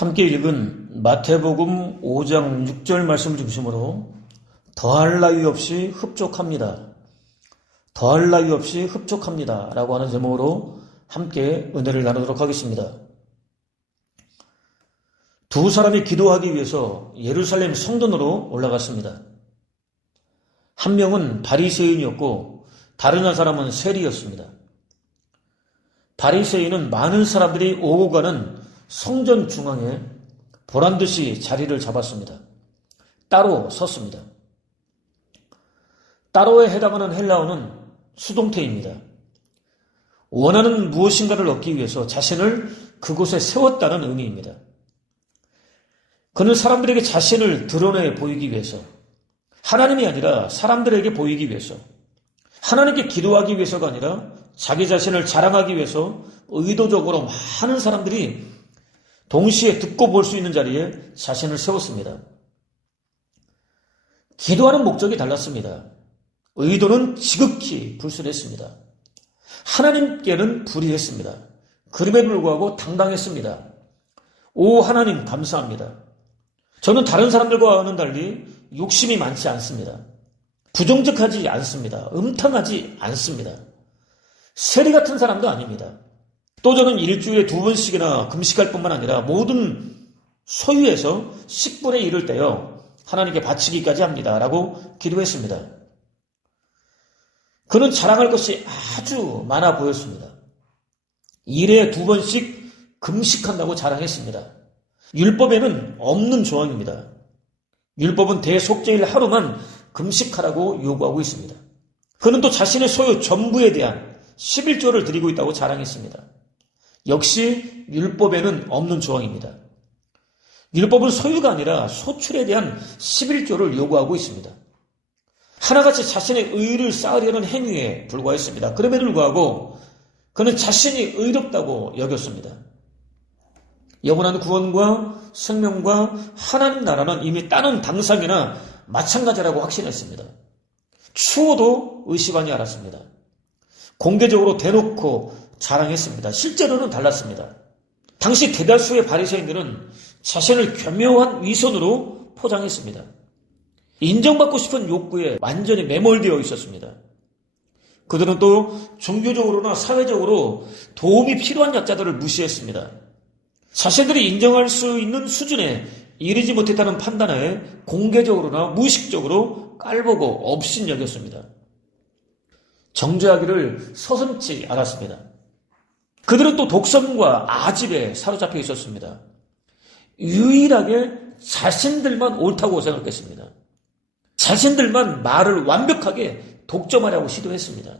함께 읽은 마태복음 5장 6절 말씀을 중심으로 더할 나위 없이 흡족합니다. 더할 나위 없이 흡족합니다. 라고 하는 제목으로 함께 은혜를 나누도록 하겠습니다. 두 사람이 기도하기 위해서 예루살렘 성전으로 올라갔습니다. 한 명은 바리새인이었고 다른 한 사람은 세리였습니다. 바리새인은 많은 사람들이 오고 가는 성전 중앙에 보란듯이 자리를 잡았습니다. 따로 섰습니다. 따로에 해당하는 헬라어는 수동태입니다. 원하는 무엇인가를 얻기 위해서 자신을 그곳에 세웠다는 의미입니다. 그는 사람들에게 자신을 드러내 보이기 위해서, 하나님이 아니라 사람들에게 보이기 위해서, 하나님께 기도하기 위해서가 아니라 자기 자신을 자랑하기 위해서 의도적으로 많은 사람들이 동시에 듣고 볼 수 있는 자리에 자신을 세웠습니다. 기도하는 목적이 달랐습니다. 의도는 지극히 불순했습니다. 하나님께는 불의했습니다. 그럼에도 불구하고 당당했습니다. 오 하나님 감사합니다. 저는 다른 사람들과는 달리 욕심이 많지 않습니다. 부정직하지 않습니다. 음탕하지 않습니다. 세리 같은 사람도 아닙니다. 또 저는 일주일에 2번씩이나 금식할 뿐만 아니라 모든 소유에서 10분의 1을 떼어 하나님께 바치기까지 합니다. 라고 기도했습니다. 그는 자랑할 것이 아주 많아 보였습니다. 일에 2번씩 금식한다고 자랑했습니다. 율법에는 없는 조항입니다. 율법은 대속죄일 하루만 금식하라고 요구하고 있습니다. 그는 또 자신의 소유 전부에 대한 11조를 드리고 있다고 자랑했습니다. 역시 율법에는 없는 조항입니다. 율법은 소유가 아니라 소출에 대한 11조를 요구하고 있습니다. 하나같이 자신의 의를 쌓으려는 행위에 불과했습니다. 그럼에도 불구하고 그는 자신이 의롭다고 여겼습니다. 영원한 구원과 생명과 하나님 나라는 이미 따놓은 당상이나 마찬가지라고 확신했습니다. 추호도 의심하지 않았습니다. 공개적으로 대놓고 자랑했습니다. 실제로는 달랐습니다. 당시 대다수의 바리새인들은 자신을 교묘한 위선으로 포장했습니다. 인정받고 싶은 욕구에 완전히 매몰되어 있었습니다. 그들은 또 종교적으로나 사회적으로 도움이 필요한 약자들을 무시했습니다. 자신들이 인정할 수 있는 수준에 이르지 못했다는 판단하에 공개적으로나 무의식적으로 깔보고 업신여겼습니다. 정죄하기를 서슴지 않았습니다. 그들은 또 독선과 아집에 사로잡혀 있었습니다. 유일하게 자신들만 옳다고 생각했습니다. 자신들만 말을 완벽하게 독점하려고 시도했습니다.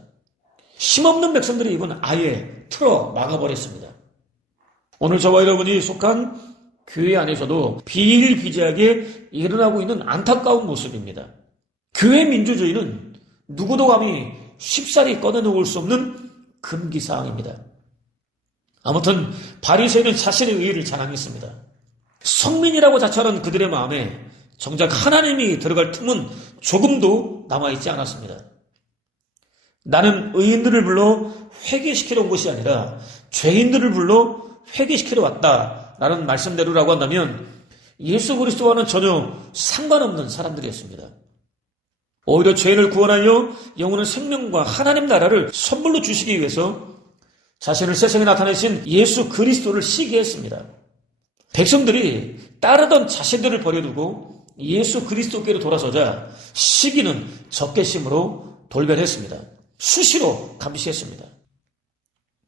힘없는 백성들의 입은 아예 틀어 막아버렸습니다. 오늘 저와 여러분이 속한 교회 안에서도 비일비재하게 일어나고 있는 안타까운 모습입니다. 교회 민주주의는 누구도 감히 쉽사리 꺼내놓을 수 없는 금기사항입니다. 아무튼 바리새인은 자신의 의의를 자랑했습니다. 성민이라고 자처하는 그들의 마음에 정작 하나님이 들어갈 틈은 조금도 남아있지 않았습니다. 나는 의인들을 불러 회개시키러 온 것이 아니라 죄인들을 불러 회개시키러 왔다라는 말씀대로라고 한다면 예수 그리스도와는 전혀 상관없는 사람들이었습니다. 오히려 죄인을 구원하여 영원한 생명과 하나님 나라를 선물로 주시기 위해서 자신을 세상에 나타내신 예수 그리스도를 시기했습니다. 백성들이 따르던 자신들을 버려두고 예수 그리스도께로 돌아서자 시기는 적개심으로 돌변했습니다. 수시로 감시했습니다.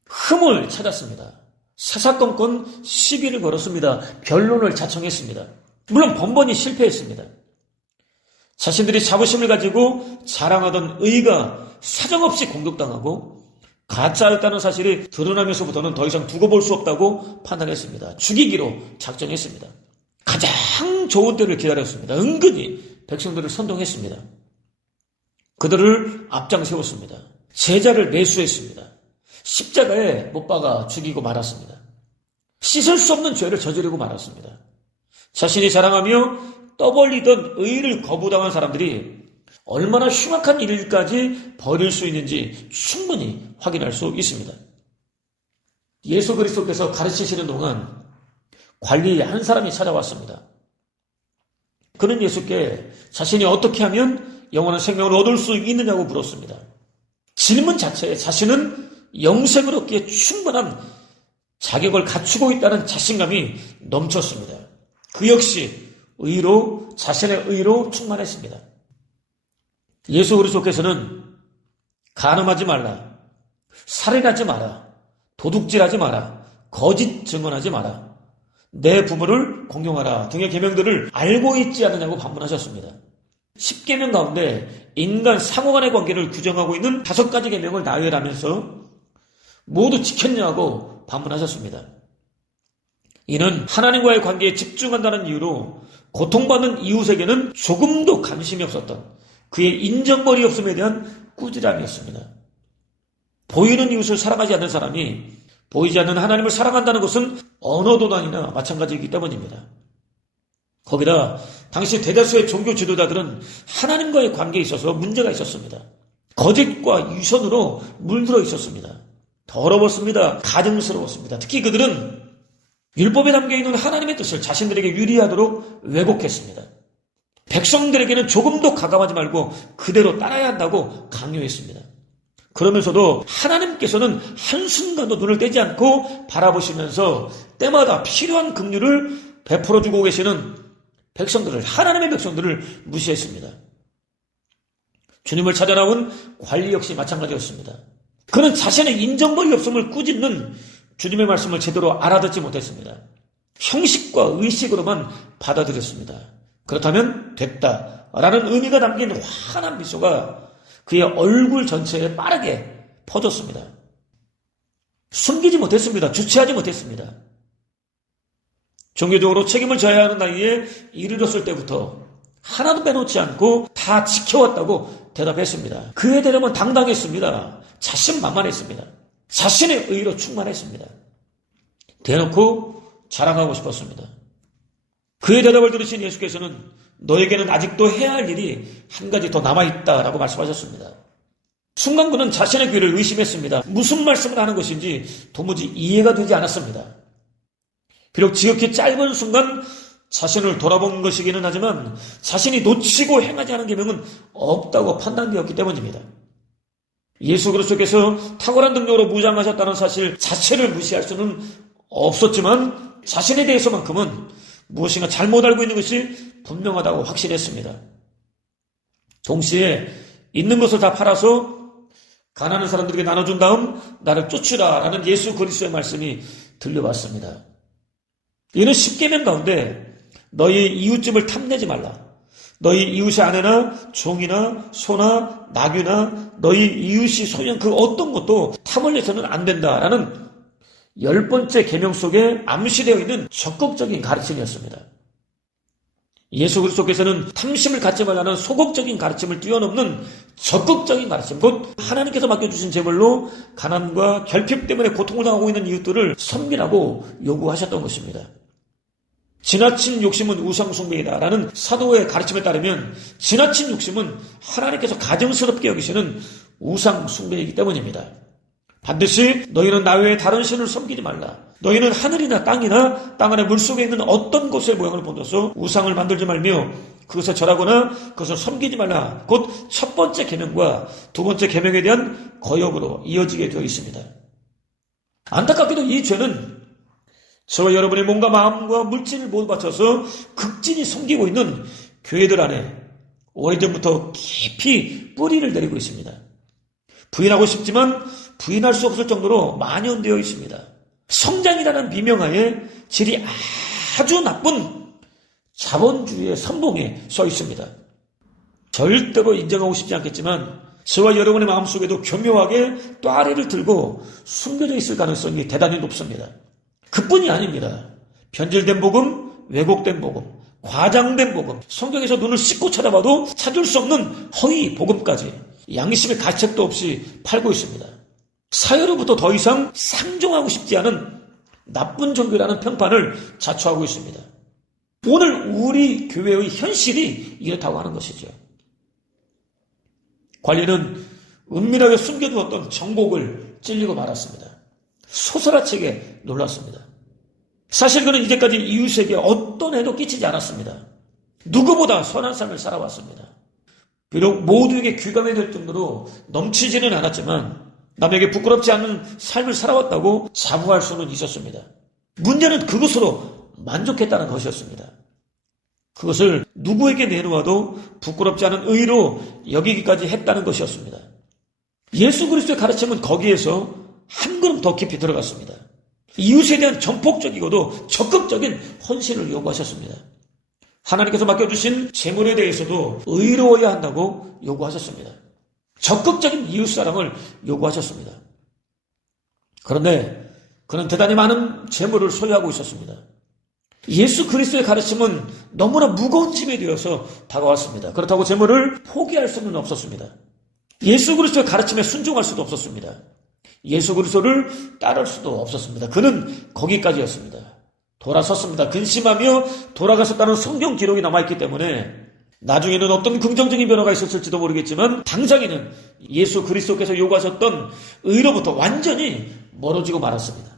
흠을 찾았습니다. 사사건건 시비를 걸었습니다. 변론을 자청했습니다. 물론 번번이 실패했습니다. 자신들이 자부심을 가지고 자랑하던 의가 사정없이 공격당하고 가짜였다는 사실이 드러나면서부터는 더 이상 두고 볼 수 없다고 판단했습니다. 죽이기로 작정했습니다. 가장 좋은 때를 기다렸습니다. 은근히 백성들을 선동했습니다. 그들을 앞장 세웠습니다. 제자를 매수했습니다. 십자가에 못 박아 죽이고 말았습니다. 씻을 수 없는 죄를 저지르고 말았습니다. 자신이 자랑하며 떠벌리던 의를 거부당한 사람들이 얼마나 흉악한 일까지 벌일 수 있는지 충분히 확인할 수 있습니다. 예수 그리스도께서 가르치시는 동안 관리 한 사람이 찾아왔습니다. 그는 예수께 자신이 어떻게 하면 영원한 생명을 얻을 수 있느냐고 물었습니다. 질문 자체에 자신은 영생을 얻기에 충분한 자격을 갖추고 있다는 자신감이 넘쳤습니다. 그 역시 자신의 의로 충만했습니다. 예수 그리스도께서는 간음하지 말라, 살인하지 마라, 도둑질하지 마라, 거짓 증언하지 마라, 내 부모를 공경하라 등의 계명들을 알고 있지 않느냐고 반문하셨습니다. 10계명 가운데 인간 상호 간의 관계를 규정하고 있는 5가지 계명을 나열하면서 모두 지켰냐고 반문하셨습니다. 이는 하나님과의 관계에 집중한다는 이유로 고통받는 이웃에게는 조금도 관심이 없었던 그의 인정머리 없음에 대한 꾸지람이었습니다. 보이는 이웃을 사랑하지 않는 사람이 보이지 않는 하나님을 사랑한다는 것은 언어도단이나 마찬가지이기 때문입니다. 거기다 당시 대다수의 종교 지도자들은 하나님과의 관계에 있어서 문제가 있었습니다. 거짓과 유선으로 물들어 있었습니다. 더러웠습니다. 가증스러웠습니다. 특히 그들은 율법에 담겨있는 하나님의 뜻을 자신들에게 유리하도록 왜곡했습니다. 백성들에게는 조금도 가감하지 말고 그대로 따라야 한다고 강요했습니다. 그러면서도 하나님께서는 한순간도 눈을 떼지 않고 바라보시면서 때마다 필요한 긍휼을 베풀어주고 계시는 하나님의 백성들을 무시했습니다. 주님을 찾아 나온 관리 역시 마찬가지였습니다. 그는 자신의 인정머리 없음을 꾸짖는 주님의 말씀을 제대로 알아듣지 못했습니다. 형식과 의식으로만 받아들였습니다. 그렇다면 됐다라는 의미가 담긴 환한 미소가 그의 얼굴 전체에 빠르게 퍼졌습니다. 숨기지 못했습니다. 주체하지 못했습니다. 종교적으로 책임을 져야 하는 나이에 이르렀을 때부터 하나도 빼놓지 않고 다 지켜왔다고 대답했습니다. 그에 대하면 당당했습니다. 자신만만했습니다. 자신의 의로 충만했습니다. 대놓고 자랑하고 싶었습니다. 그의 대답을 들으신 예수께서는 너에게는 아직도 해야 할 일이 한 가지 더 남아있다라고 말씀하셨습니다. 순간 그는 자신의 귀를 의심했습니다. 무슨 말씀을 하는 것인지 도무지 이해가 되지 않았습니다. 비록 지극히 짧은 순간 자신을 돌아본 것이기는 하지만 자신이 놓치고 행하지 않은 계명은 없다고 판단되었기 때문입니다. 예수 그리스도께서 탁월한 능력으로 무장하셨다는 사실 자체를 무시할 수는 없었지만 자신에 대해서만큼은 무엇인가 잘못 알고 있는 것이 분명하다고 확신했습니다. 동시에 있는 것을 다 팔아서 가난한 사람들에게 나눠준 다음 나를 쫓으라 라는 예수 그리스도의 말씀이 들려왔습니다. 이는 10계명 가운데 너희 이웃집을 탐내지 말라. 너희 이웃의 아내나 종이나 소나 나귀나 너희 이웃이 소유한 그 어떤 것도 탐을 내서는 안 된다라는 10번째 계명 속에 암시되어 있는 적극적인 가르침이었습니다. 예수 그리스도께서는 탐심을 갖지 말라는 소극적인 가르침을 뛰어넘는 적극적인 가르침, 곧 하나님께서 맡겨주신 제물로 가난과 결핍 때문에 고통을 당하고 있는 이웃들을 섬기라고 요구하셨던 것입니다. 지나친 욕심은 우상숭배이다 라는 사도의 가르침에 따르면 지나친 욕심은 하나님께서 가증스럽게 여기시는 우상숭배이기 때문입니다. 반드시 너희는 나 외에 다른 신을 섬기지 말라. 너희는 하늘이나 땅이나 땅 안에 물속에 있는 어떤 것의 모양을 본다서 우상을 만들지 말며 그것에 절하거나 그것을 섬기지 말라. 곧 첫 번째 계명과 두 번째 계명에 대한 거역으로 이어지게 되어 있습니다. 안타깝게도 이 죄는 저와 여러분의 몸과 마음과 물질을 모두 바쳐서 극진히 섬기고 있는 교회들 안에 오래전부터 깊이 뿌리를 내리고 있습니다. 부인하고 싶지만 부인할 수 없을 정도로 만연되어 있습니다. 성장이라는 미명하에 질이 아주 나쁜 자본주의의 선봉에 서 있습니다. 절대로 인정하고 싶지 않겠지만 저와 여러분의 마음속에도 교묘하게 또아리를 들고 숨겨져 있을 가능성이 대단히 높습니다. 그뿐이 아닙니다. 변질된 복음, 왜곡된 복음, 과장된 복음, 성경에서 눈을 씻고 찾아봐도 찾을 수 없는 허위 복음까지 양심의 가책도 없이 팔고 있습니다. 사회로부터 더 이상 상종하고 싶지 않은 나쁜 종교라는 평판을 자초하고 있습니다. 오늘 우리 교회의 현실이 이렇다고 하는 것이죠. 관리는 은밀하게 숨겨두었던 정복을 찔리고 말았습니다. 소설화책에 놀랐습니다. 사실 그는 이제까지 이웃에게 어떤 해도 끼치지 않았습니다. 누구보다 선한 삶을 살아왔습니다. 비록 모두에게 귀감이 될 정도로 넘치지는 않았지만 남에게 부끄럽지 않은 삶을 살아왔다고 자부할 수는 있었습니다. 문제는 그것으로 만족했다는 것이었습니다. 그것을 누구에게 내놓아도 부끄럽지 않은 의로 여기기까지 했다는 것이었습니다. 예수 그리스도의 가르침은 거기에서 한 걸음 더 깊이 들어갔습니다. 이웃에 대한 전폭적이고도 적극적인 헌신을 요구하셨습니다. 하나님께서 맡겨주신 재물에 대해서도 의로워야 한다고 요구하셨습니다. 적극적인 이웃사랑을 요구하셨습니다. 그런데 그는 대단히 많은 재물을 소유하고 있었습니다. 예수 그리스도의 가르침은 너무나 무거운 짐이 되어서 다가왔습니다. 그렇다고 재물을 포기할 수는 없었습니다. 예수 그리스도의 가르침에 순종할 수도 없었습니다. 예수 그리스도를 따를 수도 없었습니다. 그는 거기까지였습니다. 돌아섰습니다. 근심하며 돌아갔었다는 성경 기록이 남아있기 때문에 나중에는 어떤 긍정적인 변화가 있었을지도 모르겠지만 당장에는 예수 그리스도께서 요구하셨던 의로부터 완전히 멀어지고 말았습니다.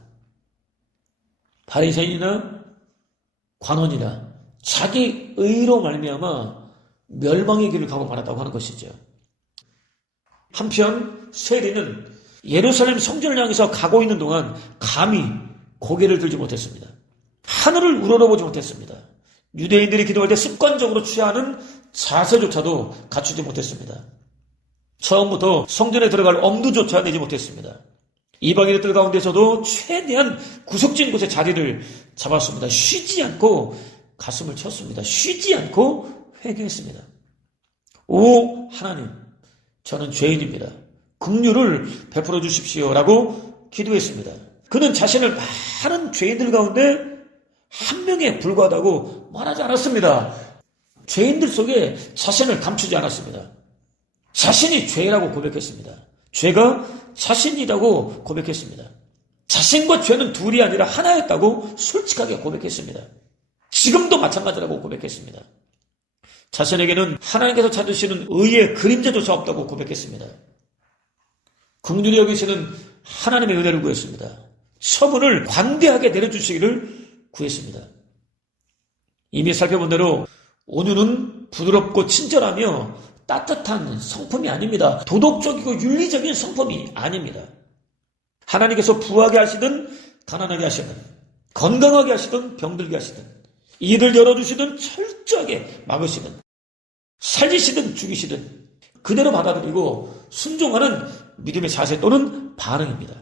바리새인이나 관원이나 자기 의로 말미암아 멸망의 길을 가고 말았다고 하는 것이죠. 한편 세리는 예루살렘 성전을 향해서 가고 있는 동안 감히 고개를 들지 못했습니다. 하늘을 우러러보지 못했습니다. 유대인들이 기도할 때 습관적으로 취하는 자세조차도 갖추지 못했습니다. 처음부터 성전에 들어갈 엄두조차 내지 못했습니다. 이방인들 가운데서도 최대한 구석진 곳에 자리를 잡았습니다. 쉬지 않고 가슴을 쳤습니다. 쉬지 않고 회개했습니다. 오 하나님, 저는 죄인입니다. 긍휼을 베풀어 주십시오라고 기도했습니다. 그는 자신을 많은 죄인들 가운데 한 명에 불과하다고 말하지 않았습니다. 죄인들 속에 자신을 감추지 않았습니다. 자신이 죄라고 고백했습니다. 죄가 자신이라고 고백했습니다. 자신과 죄는 둘이 아니라 하나였다고 솔직하게 고백했습니다. 지금도 마찬가지라고 고백했습니다. 자신에게는 하나님께서 찾으시는 의의 그림자조차 없다고 고백했습니다. 긍휼히 여기시는 하나님의 은혜를 구했습니다. 처분을 관대하게 내려주시기를 구했습니다. 이미 살펴본 대로 온유는 부드럽고 친절하며 따뜻한 성품이 아닙니다. 도덕적이고 윤리적인 성품이 아닙니다. 하나님께서 부하게 하시든 가난하게 하시든 건강하게 하시든 병들게 하시든 이를 열어주시든 철저하게 막으시든 살리시든 죽이시든 그대로 받아들이고 순종하는 믿음의 자세 또는 반응입니다.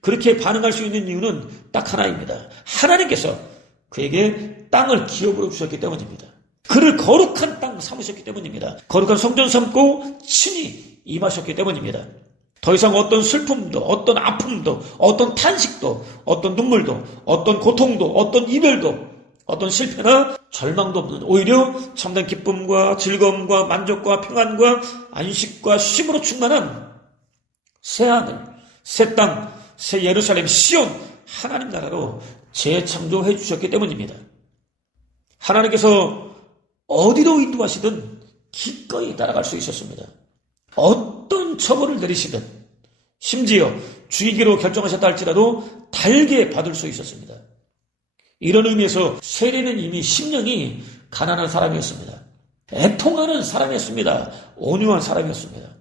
그렇게 반응할 수 있는 이유는 딱 하나입니다. 하나님께서 그에게 땅을 기업으로 주셨기 때문입니다. 그를 거룩한 땅 삼으셨기 때문입니다. 거룩한 성전 삼고 친히 임하셨기 때문입니다. 더 이상 어떤 슬픔도, 어떤 아픔도, 어떤 탄식도, 어떤 눈물도, 어떤 고통도, 어떤 이별도, 어떤 실패나 절망도 없는 오히려 참된 기쁨과 즐거움과 만족과 평안과 안식과 쉼으로 충만한 새하늘, 새 땅, 새 예루살렘, 시온 하나님 나라로 재창조해 주셨기 때문입니다. 하나님께서 어디로 인도하시든 기꺼이 따라갈 수 있었습니다. 어떤 처벌을 내리시든 심지어 죽이기로 결정하셨다 할지라도 달게 받을 수 있었습니다. 이런 의미에서 세리는 이미 심령이 가난한 사람이었습니다. 애통하는 사람이었습니다. 온유한 사람이었습니다.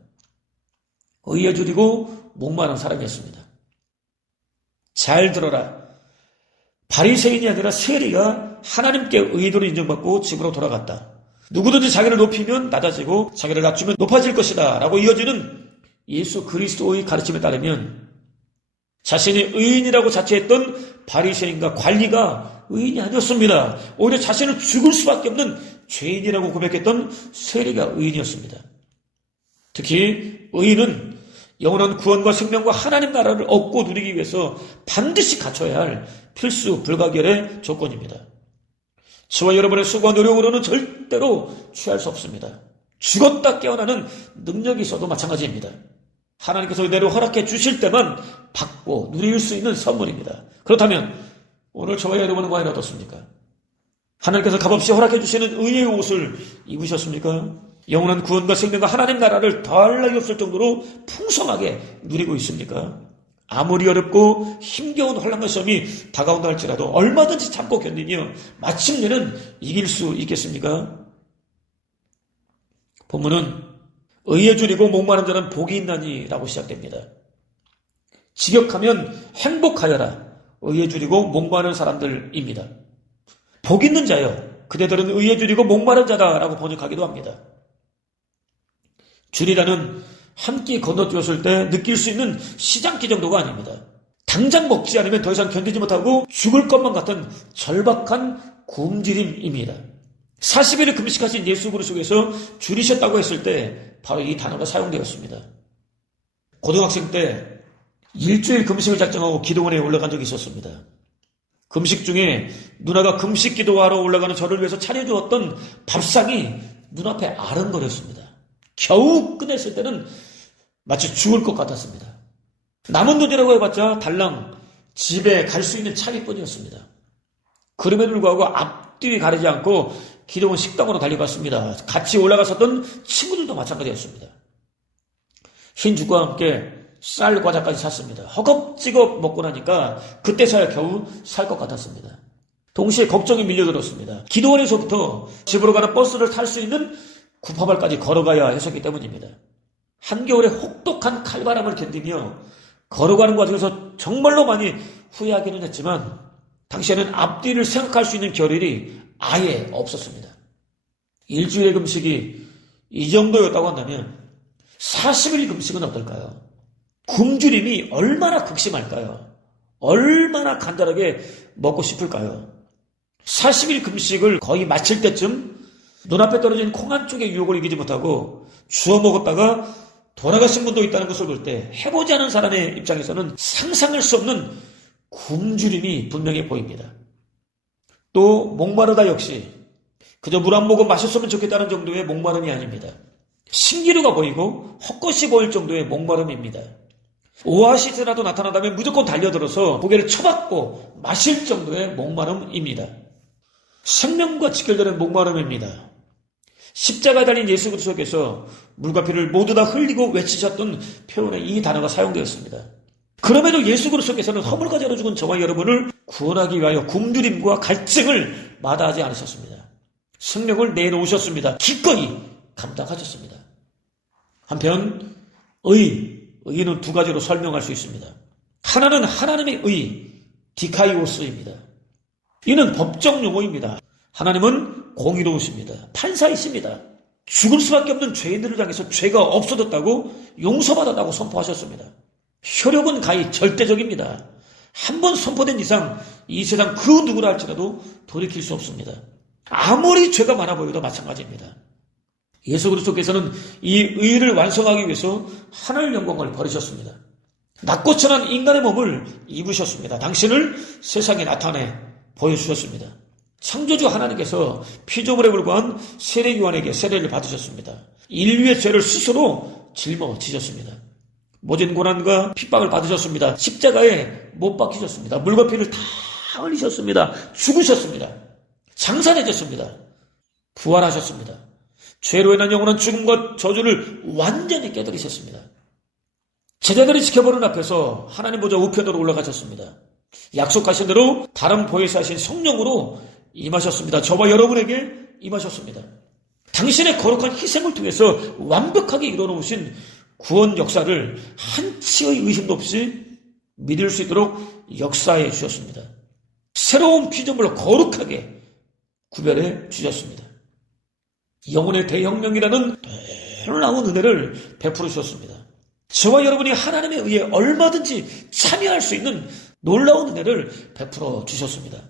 의에 줄이고 목마른 사람이었습니다. 잘 들어라. 바리새인이 아니라 세리가 하나님께 의도를 인정받고 집으로 돌아갔다. 누구든지 자기를 높이면 낮아지고 자기를 낮추면 높아질 것이다 라고 이어지는 예수 그리스도의 가르침에 따르면 자신이 의인이라고 자처했던 바리새인과 관리가 의인이 아니었습니다. 오히려 자신을 죽을 수밖에 없는 죄인이라고 고백했던 세리가 의인이었습니다. 특히 의인은 영원한 구원과 생명과 하나님 나라를 얻고 누리기 위해서 반드시 갖춰야 할 필수 불가결의 조건입니다. 저와 여러분의 수고와 노력으로는 절대로 취할 수 없습니다. 죽었다 깨어나는 능력이 있어도 마찬가지입니다. 하나님께서 이대로 허락해 주실 때만 받고 누릴 수 있는 선물입니다. 그렇다면 오늘 저와 여러분은 과연 어떻습니까? 하나님께서 값없이 허락해 주시는 의의 옷을 입으셨습니까? 영원한 구원과 생명과 하나님 나라를 더할 나위 없을 정도로 풍성하게 누리고 있습니까? 아무리 어렵고 힘겨운 환난과 시험이 다가온다 할지라도 얼마든지 참고 견디며 마침내는 이길 수 있겠습니까? 본문은 의에 줄이고 목마른 자는 복이 있나니 라고 시작됩니다. 직역하면 행복하여라. 의에 줄이고 목마른 사람들입니다. 복 있는 자여. 그대들은 의에 줄이고 목마른 자다 라고 번역하기도 합니다. 줄이라는 한 끼 건너뛰었을 때 느낄 수 있는 시장기 정도가 아닙니다. 당장 먹지 않으면 더 이상 견디지 못하고 죽을 것만 같은 절박한 굶주림입니다. 40일을 금식하신 예수 그리스도께서 줄이셨다고 했을 때 바로 이 단어가 사용되었습니다. 고등학생 때 일주일 금식을 작정하고 기도원에 올라간 적이 있었습니다. 금식 중에 누나가 금식 기도하러 올라가는 저를 위해서 차려주었던 밥상이 눈앞에 아른거렸습니다. 겨우 끝냈을 때는 마치 죽을 것 같았습니다. 남은 돈이라고 해봤자 달랑 집에 갈 수 있는 차비뿐이었습니다. 그럼에도 불구하고 앞뒤 가리지 않고 기도원 식당으로 달려갔습니다. 같이 올라갔었던 친구들도 마찬가지였습니다. 흰 죽과 함께 쌀 과자까지 샀습니다. 허겁지겁 먹고 나니까 그때서야 겨우 살 것 같았습니다. 동시에 걱정이 밀려들었습니다. 기도원에서부터 집으로 가는 버스를 탈 수 있는 구파발까지 걸어가야 했었기 때문입니다. 한겨울에 혹독한 칼바람을 견디며 걸어가는 과정에서 정말로 많이 후회하기는 했지만 당시에는 앞뒤를 생각할 수 있는 겨를이 아예 없었습니다. 일주일의 금식이 이 정도였다고 한다면 40일 금식은 어떨까요? 굶주림이 얼마나 극심할까요? 얼마나 간단하게 먹고 싶을까요? 40일 금식을 거의 마칠 때쯤 눈앞에 떨어진 콩 한 쪽의 유혹을 이기지 못하고 주워 먹었다가 돌아가신 분도 있다는 것을 볼 때 해보지 않은 사람의 입장에서는 상상할 수 없는 굶주림이 분명해 보입니다. 또 목마르다 역시 그저 물 한 모금 마셨으면 좋겠다는 정도의 목마름이 아닙니다. 신기루가 보이고 헛것이 보일 정도의 목마름입니다. 오아시스라도 나타나다면 무조건 달려들어서 고개를 쳐박고 마실 정도의 목마름입니다. 생명과 직결되는 목마름입니다. 십자가에 달린 예수 그리스도께서 물과 피를 모두 다 흘리고 외치셨던 표현에 이 단어가 사용되었습니다. 그럼에도 예수 그리스도께서는 허물과자로 죽은 저와 여러분을 구원하기 위하여 굶주림과 갈증을 마다하지 않으셨습니다. 생명을 내놓으셨습니다. 기꺼이 감당하셨습니다. 한편 의는 두 가지로 설명할 수 있습니다. 하나는 하나님의 의, 디카이오스입니다. 이는 법적 용어입니다. 하나님은 공의로우십니다. 판사이십니다. 죽을 수밖에 없는 죄인들을 향해서 죄가 없어졌다고 용서받았다고 선포하셨습니다. 효력은 가히 절대적입니다. 한 번 선포된 이상 이 세상 그 누구라 할지라도 돌이킬 수 없습니다. 아무리 죄가 많아 보여도 마찬가지입니다. 예수 그리스도께서는 이 의를 완성하기 위해서 하늘 영광을 버리셨습니다. 낮고 천한 인간의 몸을 입으셨습니다. 당신을 세상에 나타내 보여주셨습니다. 창조주 하나님께서 피조물에 불과한 세례요한에게 세례를 받으셨습니다. 인류의 죄를 스스로 짊어지셨습니다. 모진 고난과 핍박을 받으셨습니다. 십자가에 못 박히셨습니다. 물과 피를 다 흘리셨습니다. 죽으셨습니다. 장사되셨습니다. 부활하셨습니다. 죄로 인한 영원한 죽음과 저주를 완전히 깨뜨리셨습니다. 제자들이 지켜보는 앞에서 하나님 보좌 우편으로 올라가셨습니다. 약속하신 대로 다른 보혜사 하신 성령으로 임하셨습니다. 저와 여러분에게 임하셨습니다. 당신의 거룩한 희생을 통해서 완벽하게 이뤄놓으신 구원 역사를 한치의 의심도 없이 믿을 수 있도록 역사해 주셨습니다. 새로운 피조물로 거룩하게 구별해 주셨습니다. 영혼의 대혁명이라는 놀라운 은혜를 베풀어 주셨습니다. 저와 여러분이 하나님에 의해 얼마든지 참여할 수 있는 놀라운 은혜를 베풀어 주셨습니다.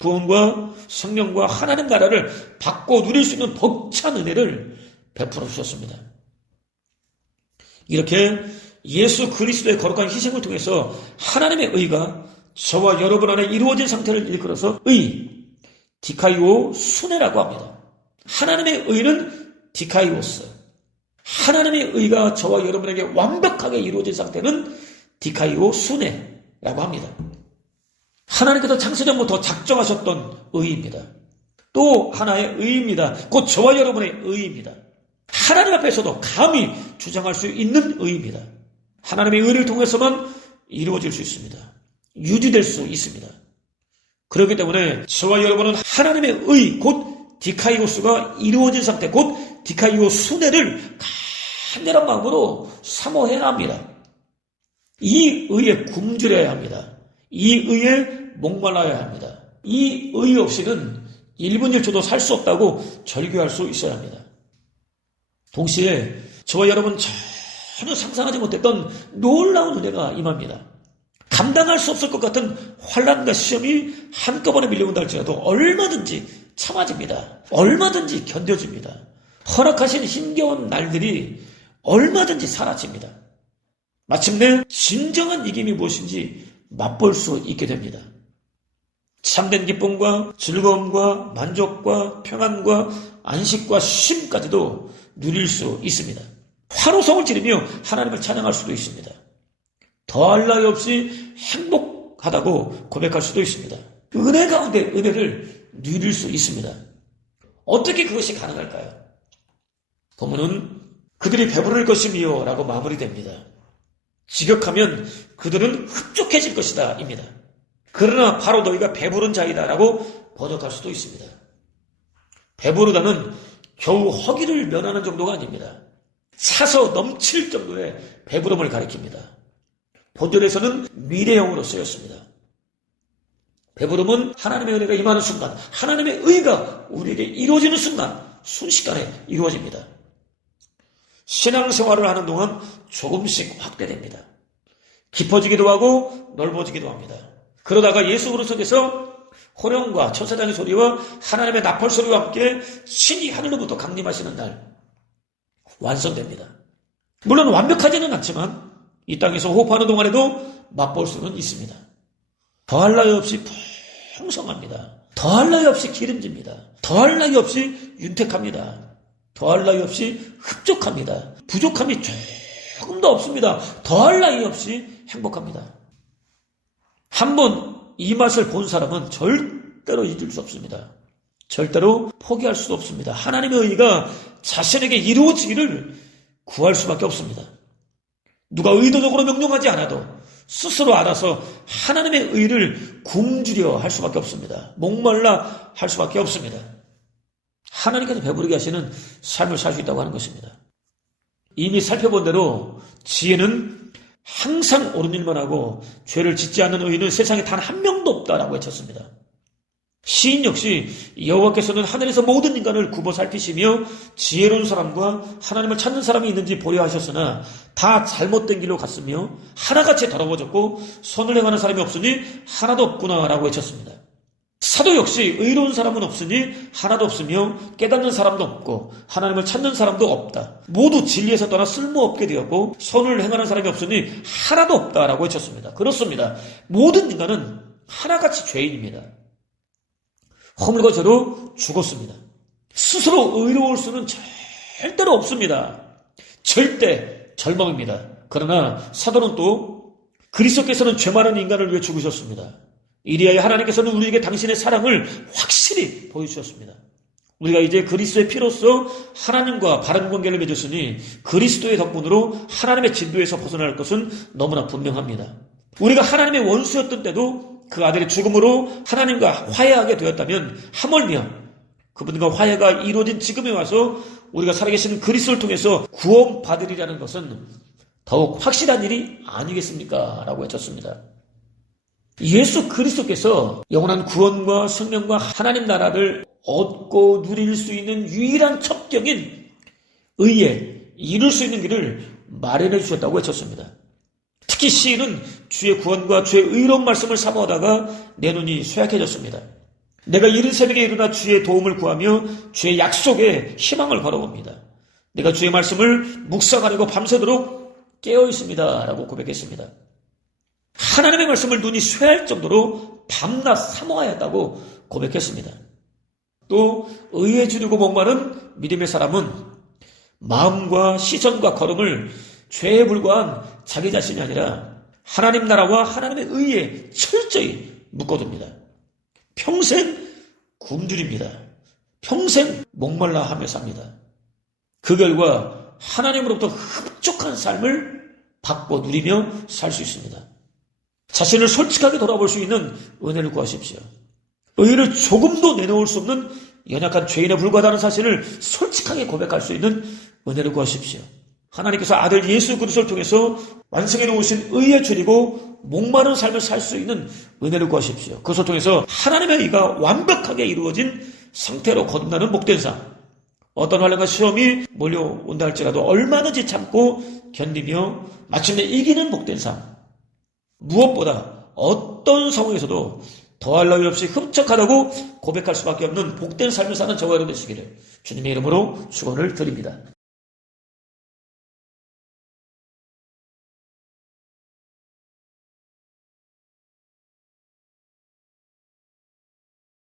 구원과 생명과 하나님 나라를 받고 누릴 수 있는 벅찬 은혜를 베풀어 주셨습니다. 이렇게 예수 그리스도의 거룩한 희생을 통해서 하나님의 의가 저와 여러분 안에 이루어진 상태를 일컬어서 디카이오 순회라고 합니다. 하나님의 의는 디카이오스, 하나님의 의가 저와 여러분에게 완벽하게 이루어진 상태는 디카이오 순회라고 합니다. 하나님께서 창세전부터 작정하셨던 의입니다. 또 하나의 의입니다. 곧 저와 여러분의 의입니다. 하나님 앞에서도 감히 주장할 수 있는 의입니다. 하나님의 의를 통해서만 이루어질 수 있습니다. 유지될 수 있습니다. 그렇기 때문에 저와 여러분은 하나님의 의, 곧 디카이오스가 이루어진 상태, 곧 디카이오 순회를 간절한 마음으로 사모해야 합니다. 이 의에 굶주려야 합니다. 이 의에 목말라야 합니다. 이 의 없이는 1분 1초도 살 수 없다고 절규할 수 있어야 합니다. 동시에 저와 여러분 전혀 상상하지 못했던 놀라운 은혜가 임합니다. 감당할 수 없을 것 같은 환난과 시험이 한꺼번에 밀려온다 할지라도 얼마든지 참아집니다. 얼마든지 견뎌집니다. 허락하신 힘겨운 날들이 얼마든지 사라집니다. 마침내 진정한 이김이 무엇인지 맛볼 수 있게 됩니다. 참된 기쁨과 즐거움과 만족과 평안과 안식과 쉼까지도 누릴 수 있습니다. 환호성을 지르며 하나님을 찬양할 수도 있습니다. 더할 나위 없이 행복하다고 고백할 수도 있습니다. 은혜 가운데 은혜를 누릴 수 있습니다. 어떻게 그것이 가능할까요? 본문은 그들이 배부를 것이미요 라고 마무리됩니다. 직역하면 그들은 흡족해질 것이다 입니다. 그러나 바로 너희가 배부른 자이다 라고 번역할 수도 있습니다. 배부르다는 겨우 허기를 면하는 정도가 아닙니다. 차서 넘칠 정도의 배부름을 가리킵니다. 본절에서는 미래형으로 쓰였습니다. 배부름은 하나님의 은혜가 임하는 순간, 하나님의 의가 우리에게 이루어지는 순간, 순식간에 이루어집니다. 신앙생활을 하는 동안 조금씩 확대됩니다. 깊어지기도 하고 넓어지기도 합니다. 그러다가 예수 그리스도께서 호령과 천사장의 소리와 하나님의 나팔 소리와 함께 신이 하늘로부터 강림하시는 날 완성됩니다. 물론 완벽하지는 않지만 이 땅에서 호흡하는 동안에도 맛볼 수는 있습니다. 더할 나위 없이 풍성합니다. 더할 나위 없이 기름집니다. 더할 나위 없이 윤택합니다. 더할 나위 없이 흡족합니다. 부족함이 조금도 없습니다. 더할 나위 없이 행복합니다. 한번 이 맛을 본 사람은 절대로 잊을 수 없습니다. 절대로 포기할 수도 없습니다. 하나님의 의가 자신에게 이루어지기를 구할 수밖에 없습니다. 누가 의도적으로 명령하지 않아도 스스로 알아서 하나님의 의를 굶주려 할 수밖에 없습니다. 목말라 할 수밖에 없습니다. 하나님께서 배부르게 하시는 삶을 살 수 있다고 하는 것입니다. 이미 살펴본 대로 지혜는 항상 옳은 일만 하고 죄를 짓지 않는 의인은 세상에 단 한 명도 없다라고 외쳤습니다. 시인 역시 여호와께서는 하늘에서 모든 인간을 굽어 살피시며 지혜로운 사람과 하나님을 찾는 사람이 있는지 보려 하셨으나 다 잘못된 길로 갔으며 하나같이 더러워졌고 선을 행하는 사람이 없으니 하나도 없구나라고 외쳤습니다. 사도 역시 의로운 사람은 없으니 하나도 없으며 깨닫는 사람도 없고 하나님을 찾는 사람도 없다. 모두 진리에서 떠나 쓸모없게 되었고 선을 행하는 사람이 없으니 하나도 없다라고 외쳤습니다. 그렇습니다. 모든 인간은 하나같이 죄인입니다. 허물과 죄로 죽었습니다. 스스로 의로울 수는 절대로 없습니다. 절대 절망입니다. 그러나 사도는 또 그리스도께서는 죄 많은 인간을 위해 죽으셨습니다. 이리하여 하나님께서는 우리에게 당신의 사랑을 확실히 보여주셨습니다. 우리가 이제 그리스도의 피로써 하나님과 바른 관계를 맺었으니 그리스도의 덕분으로 하나님의 진도에서 벗어날 것은 너무나 분명합니다. 우리가 하나님의 원수였던 때도 그 아들의 죽음으로 하나님과 화해하게 되었다면 하물며 그분과 화해가 이루어진 지금에 와서 우리가 살아계신 그리스도를 통해서 구원받으리라는 것은 더욱 확실한 일이 아니겠습니까? 라고 외쳤습니다. 예수 그리스도께서 영원한 구원과 생명과 하나님 나라를 얻고 누릴 수 있는 유일한 첩경인 의에 이룰 수 있는 길을 마련해 주셨다고 외쳤습니다. 특히 시인은 주의 구원과 주의 의로운 말씀을 사모하다가 내 눈이 쇠약해졌습니다. 내가 이른 새벽에 일어나 주의 도움을 구하며 주의 약속에 희망을 걸어봅니다. 내가 주의 말씀을 묵상하려고 밤새도록 깨어있습니다. 라고 고백했습니다. 하나님의 말씀을 눈이 쇠할 정도로 밤낮 사모하였다고 고백했습니다. 또 의에 주르고 목마른 믿음의 사람은 마음과 시선과 걸음을 죄에 불과한 자기 자신이 아니라 하나님 나라와 하나님의 의에 철저히 묶어둡니다. 평생 굶주립니다. 평생 목말라 하며 삽니다. 그 결과 하나님으로부터 흡족한 삶을 받고 누리며 살 수 있습니다. 자신을 솔직하게 돌아볼 수 있는 은혜를 구하십시오. 의를 조금도 내놓을 수 없는 연약한 죄인에 불과하다는 사실을 솔직하게 고백할 수 있는 은혜를 구하십시오. 하나님께서 아들 예수 그리스도를 통해서 완성해 놓으신 의의 줄이고 목마른 삶을 살 수 있는 은혜를 구하십시오. 그것을 통해서 하나님의 의가 완벽하게 이루어진 상태로 거듭나는 복된 삶. 어떤 환난과 시험이 몰려온다 할지라도 얼마든지 참고 견디며 마침내 이기는 복된 삶. 무엇보다 어떤 상황에서도 더할 나위 없이 흡족하다고 고백할 수밖에 없는 복된 삶을 사는 저와 여러분 되시기를 주님의 이름으로 축원을 드립니다.